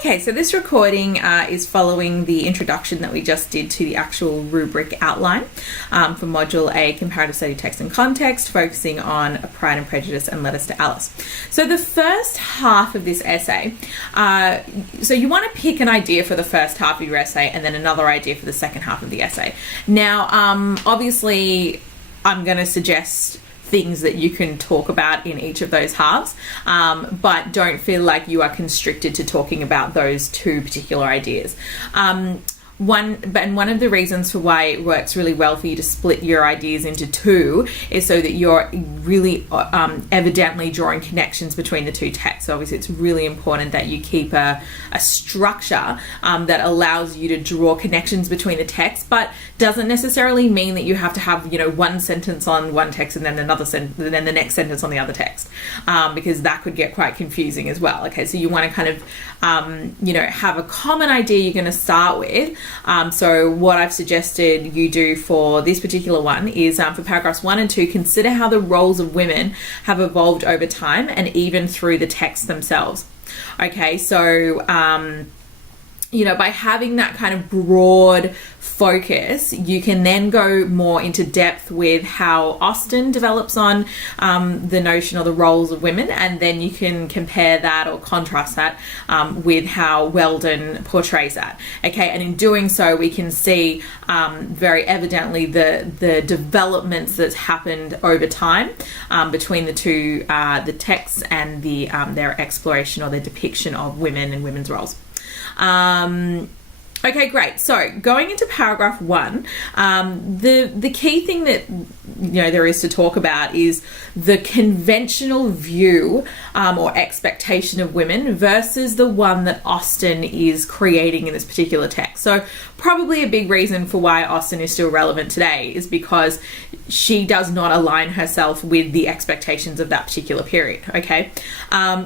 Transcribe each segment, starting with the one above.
Okay, so this recording is following the introduction that we just did to the actual rubric outline for Module A, Comparative Study Text and Context, focusing on Pride and Prejudice and Letters to Alice. So the first half of this essay, so you want to pick an idea for the first half of your essay and then another idea for the second half of the essay. Now, obviously, I'm going to suggest things that you can talk about in each of those halves, but don't feel like you are constricted to talking about those two particular ideas. One of the reasons for why it works really well for you to split your ideas into two is so that you're really evidently drawing connections between the two texts. So obviously it's really important that you keep a structure that allows you to draw connections between the texts, but doesn't necessarily mean that you have to have, one sentence on one text and then and then the next sentence on the other text, because that could get quite confusing as well. Okay, so you want to kind of have a common idea you're going to start with. So what I've suggested you do for this particular one is for paragraphs 1 and 2, consider how the roles of women have evolved over time and even through the texts themselves. Okay, so by having that kind of broad focus, you can then go more into depth with how Austen develops on the notion of the roles of women, and then you can compare that or contrast that with how Weldon portrays that. Okay, and in doing so, we can see very evidently the developments that's happened over time between the two, the texts and their exploration or their depiction of women and women's roles. Okay, great. So going into paragraph 1, the key thing that there is to talk about is the conventional view or expectation of women versus the one that Austen is creating in this particular text. So probably a big reason for why Austen is still relevant today is because she does not align herself with the expectations of that particular period. Okay,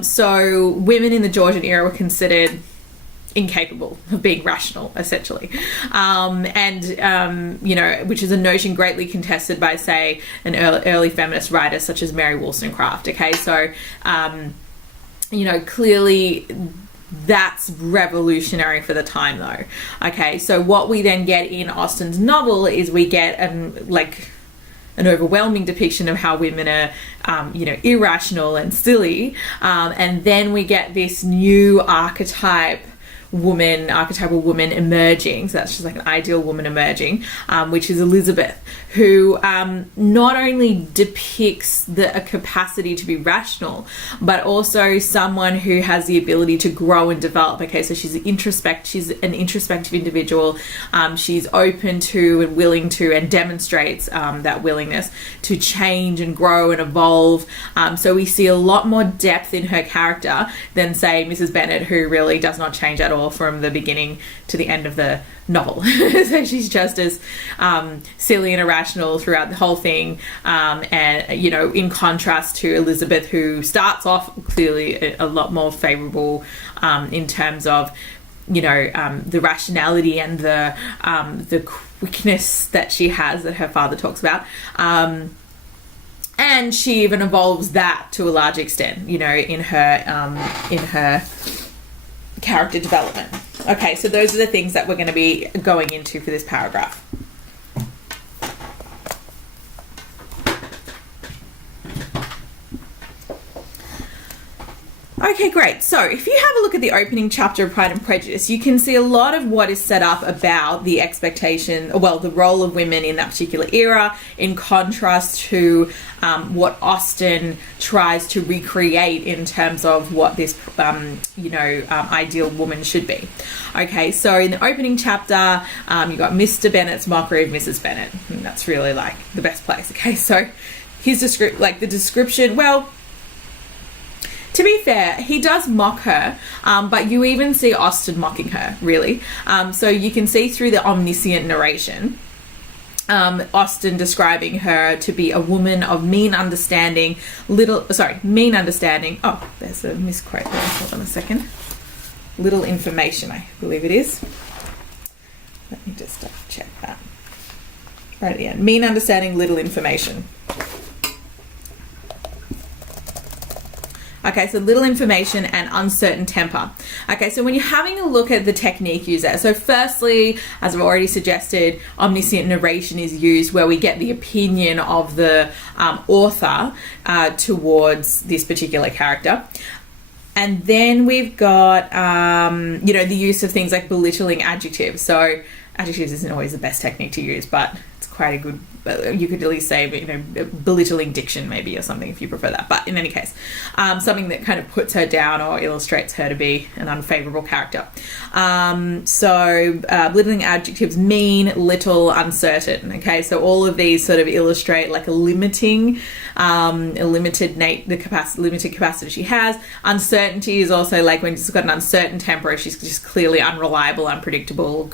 so women in the Georgian era were considered incapable of being rational, essentially, which is a notion greatly contested by, say, an early feminist writer such as Mary Wollstonecraft. Okay, so clearly that's revolutionary for the time, though. Okay, so what we then get in Austen's novel is we get an overwhelming depiction of how women are, irrational and silly, and then we get this new archetypal woman emerging. So that's just like an ideal woman emerging, which is Elizabeth, who not only depicts a capacity to be rational, but also someone who has the ability to grow and develop. Okay, so she's an introspective individual. She's open to and willing to, and demonstrates that willingness to change and grow and evolve. So we see a lot more depth in her character than, say, Mrs. Bennet, who really does not change at all from the beginning to the end of the novel. So she's just as silly and irrational throughout the whole thing, and in contrast to Elizabeth, who starts off clearly a lot more favourable in terms of the rationality and the quickness that she has, that her father talks about, and she even evolves that to a large extent in her character development. Okay, so those are the things that we're going to be going into for this paragraph. Okay, great. So if you have a look at the opening chapter of Pride and Prejudice, you can see a lot of what is set up about the the role of women in that particular era, in contrast to what Austen tries to recreate in terms of what this, ideal woman should be. Okay, so in the opening chapter, you've got Mr. Bennet's mockery of Mrs. Bennet. And that's really like the best place. Okay, so his description, well, to be fair, he does mock her, but you even see Austen mocking her, really. So you can see through the omniscient narration, Austen describing her to be a woman of mean understanding. Oh, there's a misquote there. Hold on a second. Little information, I believe it is. Let me just check that. Right at the end. Mean understanding, little information. Okay, so little information and uncertain temper. Okay, so when you're having a look at the technique used there, so firstly, as I've already suggested, omniscient narration is used where we get the opinion of the author towards this particular character. And then we've got, the use of things like belittling adjectives. So adjectives isn't always the best technique to use, but it's quite a good, you could at least say, belittling diction maybe or something if you prefer that. But in any case, something that kind of puts her down or illustrates her to be an unfavorable character. Belittling adjectives: mean, little, uncertain. Okay, so all of these sort of illustrate like a limited capacity she has. Uncertainty is also like when she's got an uncertain temper, she's just clearly unreliable, unpredictable,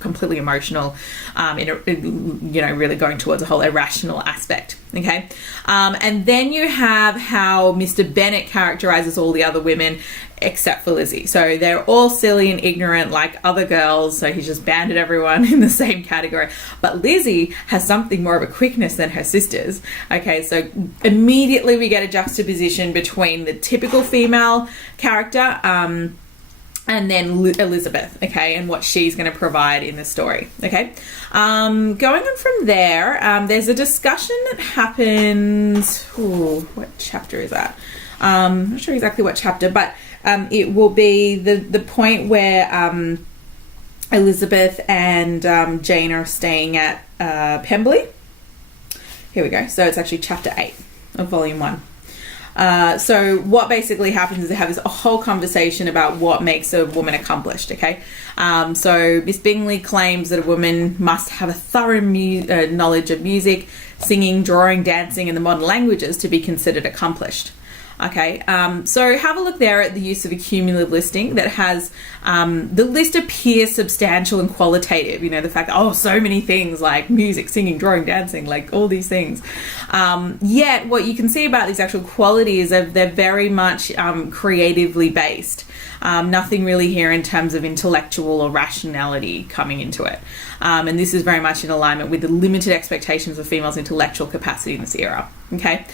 completely emotional, really going towards a whole irrational aspect. Okay, and then you have how Mr. Bennet characterizes all the other women except for Lizzie. So they're all silly and ignorant like other girls, so he's just banded everyone in the same category. But Lizzie has something more of a quickness than her sisters. Okay, so immediately we get a juxtaposition between the typical female character and then Elizabeth, okay, and what she's going to provide in the story, okay. Going on from there, there's a discussion that happens, what chapter is that? I'm not sure exactly what chapter, but it will be the point where Elizabeth and Jane are staying at Pemberley. Here we go. So it's actually chapter 8 of volume 1. So what basically happens is they have this whole conversation about what makes a woman accomplished, okay? So Miss Bingley claims that a woman must have a thorough knowledge of music, singing, drawing, dancing, and the modern languages to be considered accomplished. Okay, so have a look there at the use of a cumulative listing that has the list appears substantial and qualitative. The fact that, so many things like music, singing, drawing, dancing, like all these things. Yet what you can see about these actual qualities is they're very much creatively based. Nothing really here in terms of intellectual or rationality coming into it. And this is very much in alignment with the limited expectations of females' intellectual capacity in this era. Okay.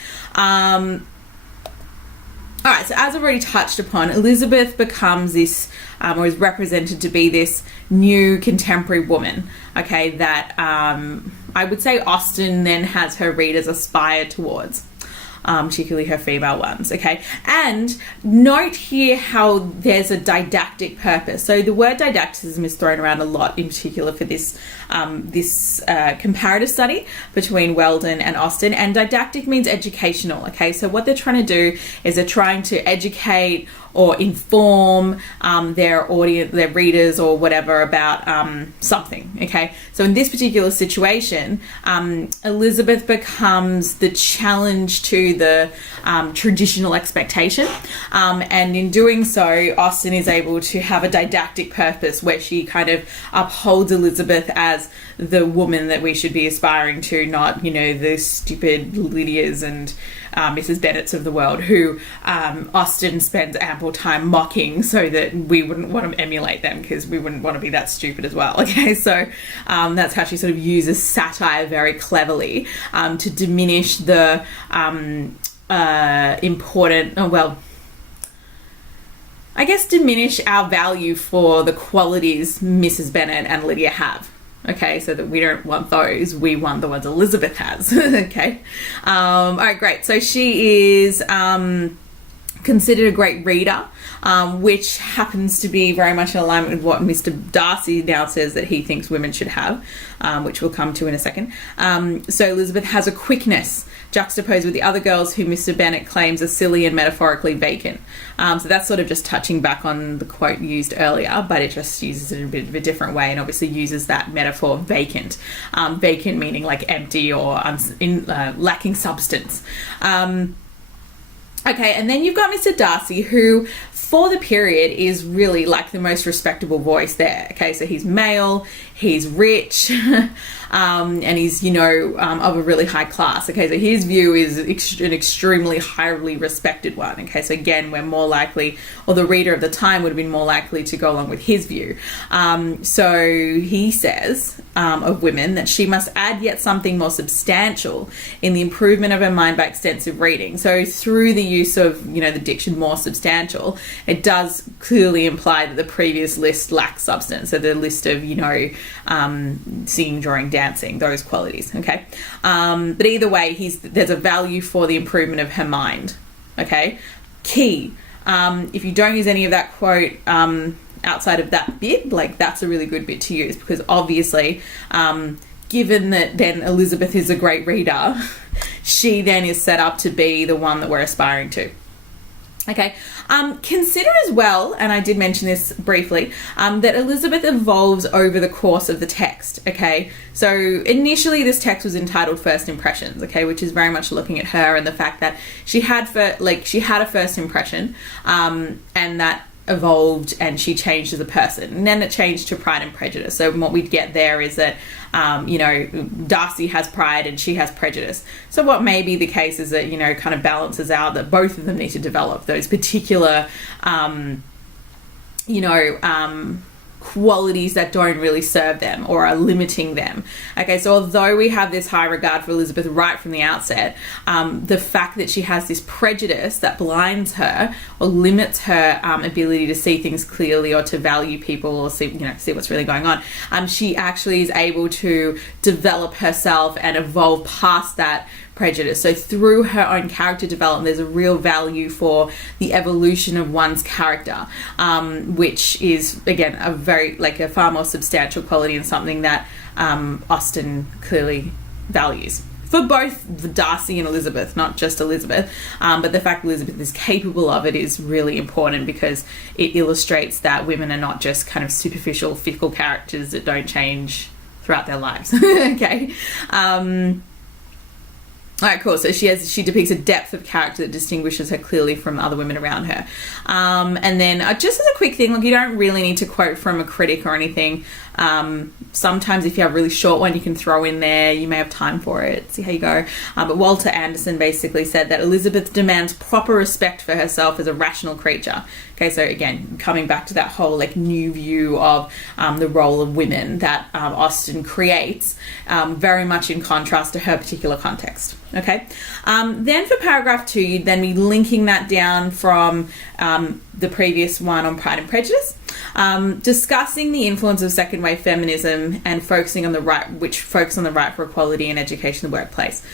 All right, so as I've already touched upon, Elizabeth becomes this, or is represented to be this new contemporary woman, okay, that I would say Austen then has her readers aspire towards. Particularly her female ones, okay? And note here how there's a didactic purpose. So the word didacticism is thrown around a lot, in particular for this comparative study between Weldon and Austen. And didactic means educational, okay? So what they're trying to do is they're trying to educate or inform their audience, their readers or whatever about something, okay? So in this particular situation, Elizabeth becomes the challenge to the traditional expectation, and in doing so, Austen is able to have a didactic purpose where she kind of upholds Elizabeth as the woman that we should be aspiring to, not, the stupid Lydias and Mrs. Bennets of the world who Austen spends ample time mocking so that we wouldn't want to emulate them because we wouldn't want to be that stupid as well, okay? So that's how she sort of uses satire very cleverly to diminish the diminish our value for the qualities Mrs. Bennet and Lydia have. Okay, so that we don't want those, we want the ones Elizabeth has. Okay. All right, great. So she is considered a great reader, which happens to be very much in alignment with what Mr. Darcy now says that he thinks women should have, which we'll come to in a second. So Elizabeth has a quickness juxtaposed with the other girls who Mr. Bennet claims are silly and metaphorically vacant. So that's sort of just touching back on the quote used earlier, but it just uses it in a bit of a different way and obviously uses that metaphor vacant. Vacant meaning like empty or lacking substance. Okay, and then you've got Mr. Darcy, who for the period is really like the most respectable voice there. Okay, so he's male, he's rich, and he's, of a really high class. Okay, so his view is an extremely highly respected one. Okay, so again, we're more likely, or the reader of the time would have been more likely to go along with his view. So he says of women that she must add yet something more substantial in the improvement of her mind by extensive reading. So through the use of, the diction more substantial, it does clearly imply that the previous list lacks substance. So the list of, singing, drawing, dancing, those qualities. Okay. But either way, there's a value for the improvement of her mind. Okay. Key. If you don't use any of that quote, outside of that bit, that's a really good bit to use, because obviously, given that then Elizabeth is a great reader, she then is set up to be the one that we're aspiring to. Okay. Consider as well, and I did mention this briefly, that Elizabeth evolves over the course of the text. Okay. So initially this text was entitled First Impressions, okay, which is very much looking at her and the fact that she had a first impression, and that evolved and she changed as a person, and then it changed to Pride and Prejudice. So what we get there is that Darcy has pride and she has prejudice. So what may be the case is that kind of balances out that both of them need to develop those particular qualities that don't really serve them or are limiting them. Okay, so although we have this high regard for Elizabeth right from the outset, the fact that she has this prejudice that blinds her or limits her ability to see things clearly or to value people or see what's really going on, she actually is able to develop herself and evolve past that prejudice. So through her own character development, there's a real value for the evolution of one's character, which is again a far more substantial quality and something that Austen clearly values for both Darcy and Elizabeth, not just Elizabeth, but the fact Elizabeth is capable of it is really important, because it illustrates that women are not just kind of superficial, fickle characters that don't change throughout their lives. Okay. All right, cool. So she depicts a depth of character that distinguishes her clearly from other women around her. And then just as a quick thing, look, you don't really need to quote from a critic or anything. Sometimes if you have a really short one, you can throw in there. You may have time for it. See how you go. But Walter Anderson basically said that Elizabeth demands proper respect for herself as a rational creature. Okay, so again, coming back to that whole new view of the role of women that Austen creates, very much in contrast to her particular context. Okay, then for paragraph 2, you'd then be linking that down from the previous one on Pride and Prejudice, discussing the influence of second wave feminism and focusing on the right for equality and education in the workplace.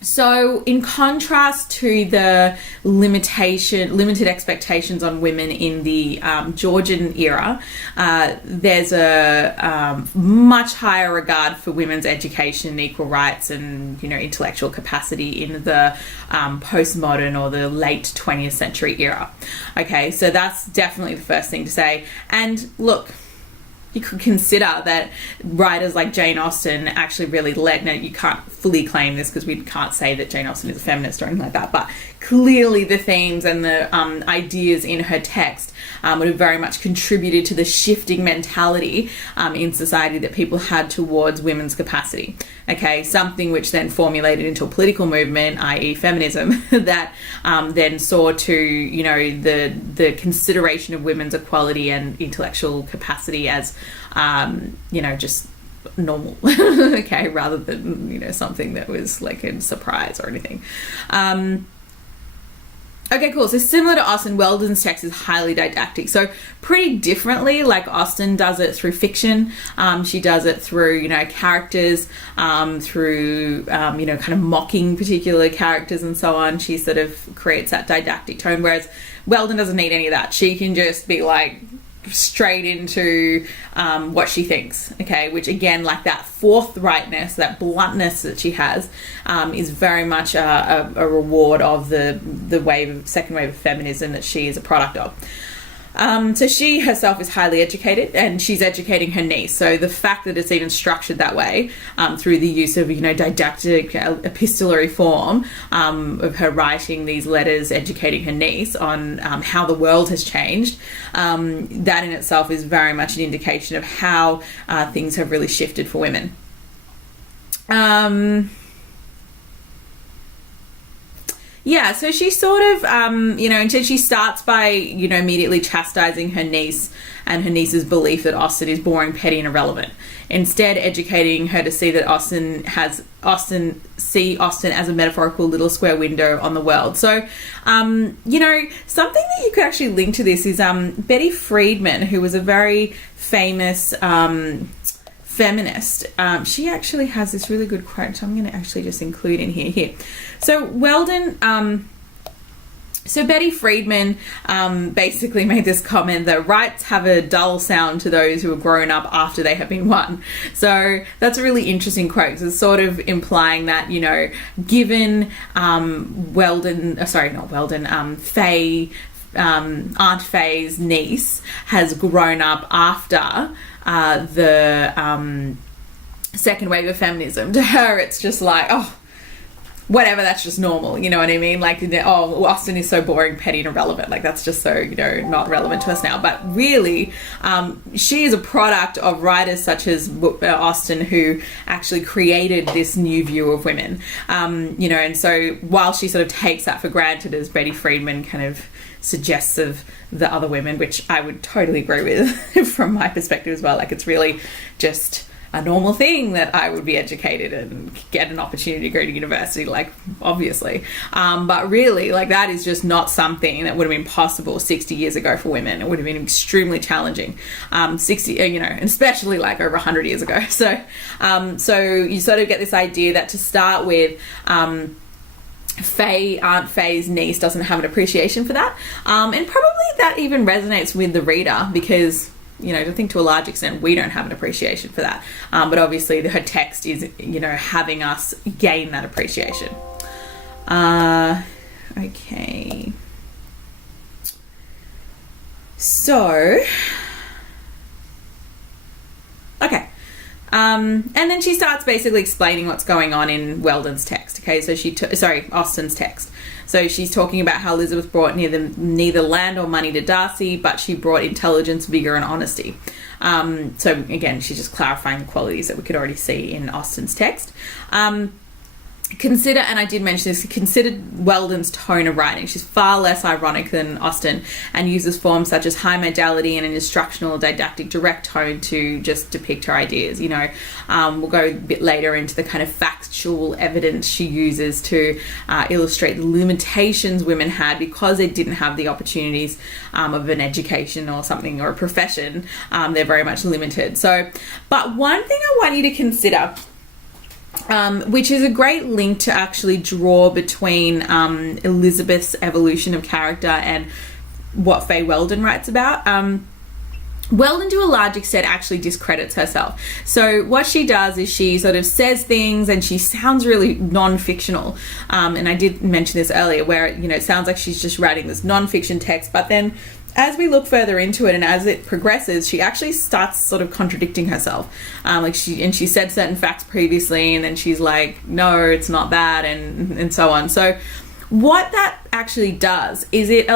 So in contrast to the limited expectations on women in the Georgian era, there's a much higher regard for women's education, equal rights, and intellectual capacity in the postmodern or the late 20th century era. Okay, so that's definitely the first thing to say. And look, you could consider that writers like Jane Austen actually really now you can't fully claim this because we can't say that Jane Austen is a feminist or anything like that, but clearly the themes and the ideas in her text would have very much contributed to the shifting mentality in society that people had towards women's capacity. Okay, something which then formulated into a political movement, i.e. feminism, that then saw to, the consideration of women's equality and intellectual capacity as, just normal, okay, rather than, something that was like a surprise or anything. Okay, cool. So similar to Austen, Weldon's text is highly didactic. So pretty differently, like Austen does it through fiction. She does it through, characters, through, kind of mocking particular characters and so on. She sort of creates that didactic tone, whereas Weldon doesn't need any of that. She can just be straight into what she thinks, okay, which again, like that forthrightness, that bluntness that she has, is very much a reward of the second wave of feminism that she is a product of. So she herself is highly educated, and she's educating her niece. So the fact that it's even structured that way, through the use of, didactic epistolary form, of her writing these letters, educating her niece on how the world has changed, that in itself is very much an indication of how things have really shifted for women. Yeah, so she sort of, and so she starts by, immediately chastising her niece and her niece's belief that Austen is boring, petty, and irrelevant. Instead, educating her to see that Austen as a metaphorical little square window on the world. So, something that you could actually link to this is Betty Friedman, who was a very famous feminist. She actually has this really good quote, I'm going to actually just include in here. So Betty Friedman basically made this comment that rights have a dull sound to those who have grown up after they have been won. So that's a really interesting quote, because it's sort of implying that, given Aunt Faye's niece has grown up after the second wave of feminism, to her it's just like, oh, whatever, that's just normal, you know what I mean? Like, oh, Austen is so boring, petty, and irrelevant. Like, that's just so, not relevant to us now. But really, she is a product of writers such as Austen, who actually created this new view of women. And so while she sort of takes that for granted, as Betty Friedman kind of suggests of the other women, which I would totally agree with from my perspective as well. Like, it's really just a normal thing that I would be educated and get an opportunity to go to university, like, obviously. But really, like, that is just not something that would have been possible 60 years ago for women. It would have been extremely challenging, 60, especially like over 100 years ago. So you sort of get this idea that, to start with, Aunt Faye's niece doesn't have an appreciation for that. And probably that even resonates with the reader, because I think to a large extent we don't have an appreciation for that. But obviously her text is, having us gain that appreciation. Okay. So, okay. And then she starts basically explaining what's going on in Weldon's text. Okay, so Austen's text. So she's talking about how Elizabeth brought neither land or money to Darcy, but she brought intelligence, vigor, and honesty. So again, she's just clarifying the qualities that we could already see in Austen's text. Consider, and I did mention this, consider Weldon's tone of writing. She's far less ironic than Austen, and uses forms such as high modality and an instructional, didactic, direct tone to just depict her ideas. We'll go a bit later into the kind of factual evidence she uses to illustrate the limitations women had because they didn't have the opportunities of an education or something, or a profession. They're very much limited. So, but one thing I want you to consider, which is a great link to actually draw between Elizabeth's evolution of character and what Faye Weldon writes about. Weldon, to a large extent, actually discredits herself. So what she does is she sort of says things and she sounds really non-fictional. And I did mention this earlier, where it sounds like she's just writing this non-fiction text, but then as we look further into it and as it progresses, she actually starts sort of contradicting herself. She said certain facts previously, and then she's like, no, it's not that, and so on. So what that actually does is it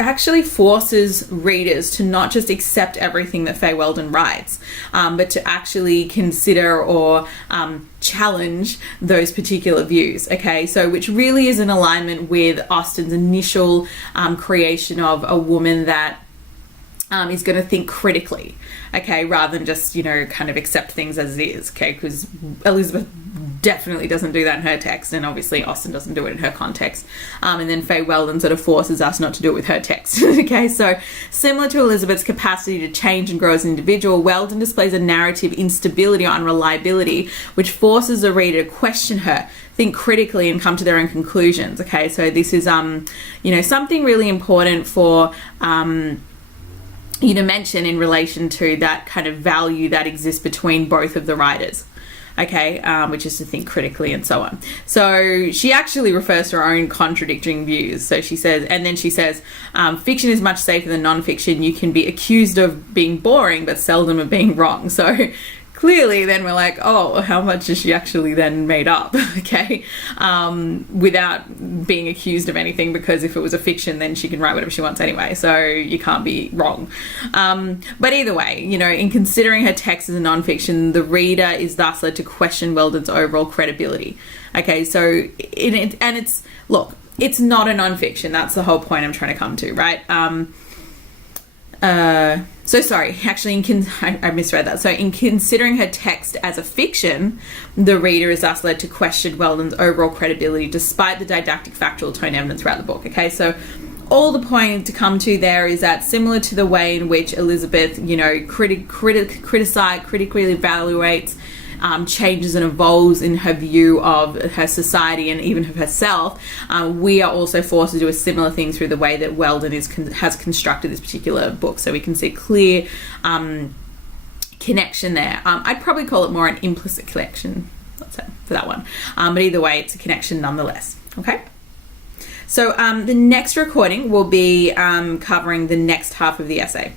actually forces readers to not just accept everything that Faye Weldon writes, but to actually consider or challenge those particular views. Okay, so which really is in alignment with Austen's initial creation of a woman that is going to think critically, okay, rather than just kind of accept things as it is. Okay, because Elizabeth definitely doesn't do that in her text, and obviously Austen doesn't do it in her context, and then Faye Weldon sort of forces us not to do it with her text. Okay, so similar to Elizabeth's capacity to change and grow as an individual, Weldon displays a narrative instability or unreliability which forces the reader to question her, think critically, and come to their own conclusions. Okay, so this is something really important for you to mention in relation to that kind of value that exists between both of the writers. okay, which is to think critically and so on. So she actually refers to her own contradicting views. So she says, fiction is much safer than non-fiction. You can be accused of being boring, but seldom of being wrong. So clearly then we're like, oh, how much is she actually then made up, okay, without being accused of anything, because if it was a fiction then she can write whatever she wants anyway, so you can't be wrong. But either way, in considering her text as a non-fiction, the reader is thus led to question Weldon's overall credibility. Okay, so it's not a non-fiction. That's the whole point I'm trying to come to, right? I misread that. So in considering her text as a fiction, the reader is thus led to question Weldon's overall credibility despite the didactic factual tone evidence throughout the book. Okay, so all the point to come to there is that, similar to the way in which Elizabeth, critically evaluates changes and evolves in her view of her society and even of herself, we are also forced to do a similar thing through the way that Weldon has constructed this particular book. So we can see clear connection there. I'd probably call it more an implicit connection, let's say, for that one. But either way, it's a connection nonetheless. Okay? So the next recording will be covering the next half of the essay.